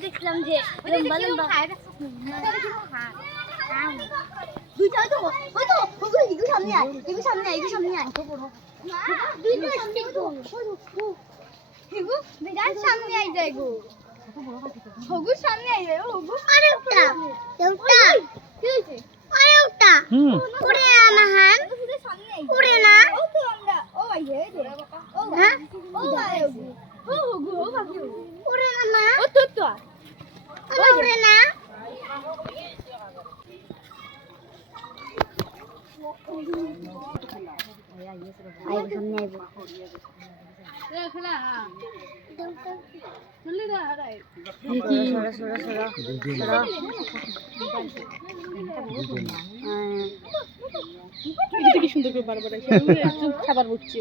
দেখলাম যে সামনে আয় সামনে আয় সামনে আয় সামনে আই যায় গো হগু সামনে আই যায় হগু আরে ওটা ওটা কি হইছে আরে ওটা ওরে আমাহান ওরে না ও তো আমরা ও আইয়ে রে ও হ্যাঁ ও আয় ও হগু ও ভাগি ওরে না ও তো তো ওরে না আই সামনে আইবো দেখলা চলে না আরে সরা সরা সরা সরা এটা কি সুন্দর করে বারবার আসে খাবার হচ্ছে